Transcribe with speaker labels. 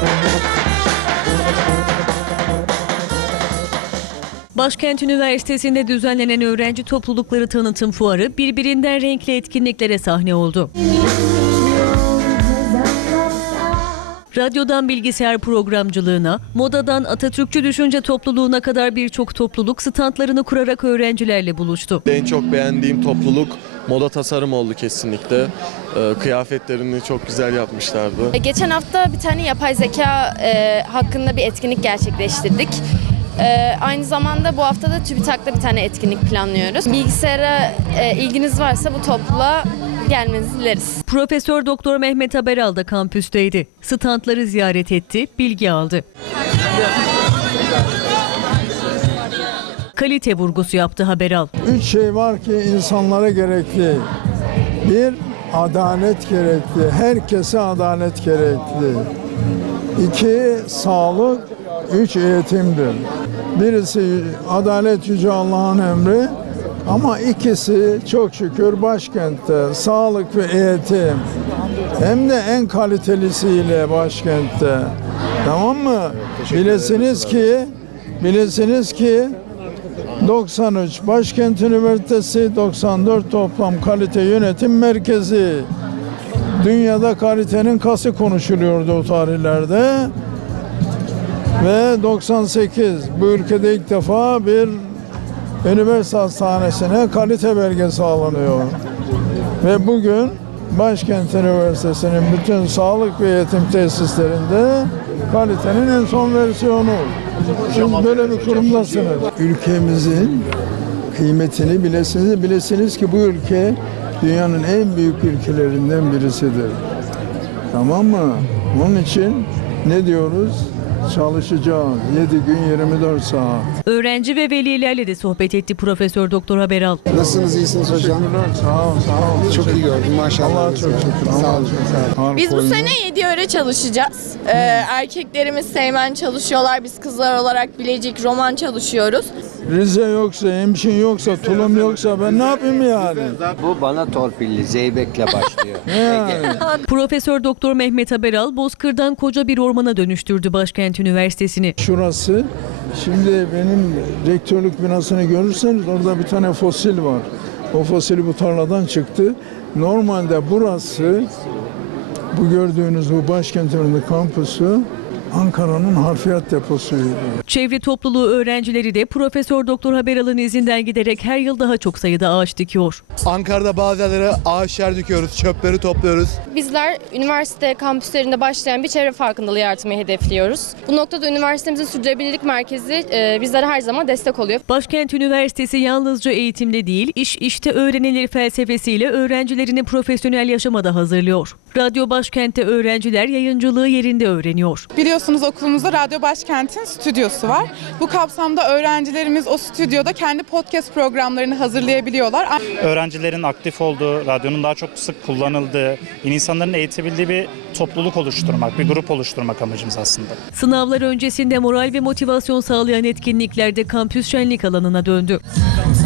Speaker 1: Başkent Üniversitesi'nde düzenlenen öğrenci toplulukları tanıtım fuarı birbirinden renkli etkinliklere sahne oldu. Radyodan bilgisayar programcılığına, modadan Atatürkçü düşünce topluluğuna kadar birçok topluluk standlarını kurarak öğrencilerle buluştu.
Speaker 2: En çok beğendiğim topluluk moda tasarım oldu kesinlikle. Kıyafetlerini çok güzel yapmışlardı.
Speaker 3: Geçen hafta bir tane yapay zeka hakkında bir etkinlik gerçekleştirdik. Aynı zamanda bu hafta da TÜBİTAK'ta bir tane etkinlik planlıyoruz. Bilgisayara ilginiz varsa bu topluluğa gelmenizi dileriz.
Speaker 1: Profesör Doktor Mehmet Haberal da kampüsteydi. Standları ziyaret etti, bilgi aldı. Kalite vurgusu yaptı Haberal.
Speaker 4: 3 şey var ki insanlara gerekli. 1, adalet gerekli. Herkese adalet gerekli. 2, sağlık. 3, eğitimdir. Birisi adalet yüce Allah'ın emri. Ama ikisi çok şükür başkentte sağlık ve eğitim. Hem de en kalitelisiyle başkentte. Tamam mı? Bilesiniz ki 93 Başkent Üniversitesi, 94 toplam kalite yönetim merkezi. Dünyada kalitenin kası konuşuluyordu o tarihlerde. Ve 98 bu ülkede ilk defa bir üniversite hastanesine kalite belgesi alınıyor. Ve bugün Başkent Üniversitesi'nin bütün sağlık ve eğitim tesislerinde kalitenin en son versiyonu. Siz böyle bir kurumdasınız. Ülkemizin kıymetini bilesiniz ki bu ülke dünyanın en büyük ülkelerinden birisidir. Tamam mı? Onun için ne diyoruz? Çalışacağız. 7 gün 24 saat.
Speaker 1: Öğrenci ve velilerle de sohbet etti Profesör Doktor Haberal.
Speaker 5: Nasılsınız, iyisiniz hocam?
Speaker 4: Sağ ol.
Speaker 5: Çok iyi gördüm maşallah.
Speaker 4: Allah'a çok şükür.
Speaker 5: Sağ olun.
Speaker 6: Biz bu sene 7 öğre çalışacağız. Erkeklerimiz Seymen çalışıyorlar. Biz kızlar olarak Bilecik, Roman çalışıyoruz.
Speaker 4: Rize yoksa, hemşin yoksa, tulum yoksa ben ne yapayım yani?
Speaker 7: Bu bana torpilli, zeybekle başlıyor.
Speaker 1: Profesör Doktor Mehmet Haberal, Bozkır'dan koca bir ormana dönüştürdü Başkent Üniversitesi'ni.
Speaker 4: Şurası, şimdi benim rektörlük binasını görürseniz orada bir tane fosil var. O fosil bu tarladan çıktı. Normalde burası, bu gördüğünüz bu Başkent Üniversitesi kampüsü, Ankara'nın harfiyat deposuydu.
Speaker 1: Çevre topluluğu öğrencileri de Profesör Doktor Haberal'ın izinden giderek her yıl daha çok sayıda ağaç dikiyor.
Speaker 8: Ankara'da bazı yerlere ağaçlar dikiyoruz, çöpleri topluyoruz.
Speaker 3: Bizler üniversite kampüslerinde başlayan bir çevre farkındalığı yaratmayı hedefliyoruz. Bu noktada üniversitemizin sürdürülebilirlik merkezi bizlere her zaman destek oluyor.
Speaker 1: Başkent Üniversitesi yalnızca eğitimde değil, iş işte öğrenilir felsefesiyle öğrencilerini profesyonel yaşama da hazırlıyor. Radyo Başkent'te öğrenciler yayıncılığı yerinde öğreniyor.
Speaker 9: Biliyorsunuz okulumuzda Radyo Başkent'in stüdyosu var. Bu kapsamda öğrencilerimiz o stüdyoda kendi podcast programlarını hazırlayabiliyorlar.
Speaker 10: Öğrencilerin aktif olduğu, radyonun daha çok sık kullanıldığı, insanların eğitebildiği bir topluluk oluşturmak, bir grup oluşturmak amacımız aslında.
Speaker 1: Sınavlar öncesinde moral ve motivasyon sağlayan etkinliklerde kampüs şenlik alanına döndü.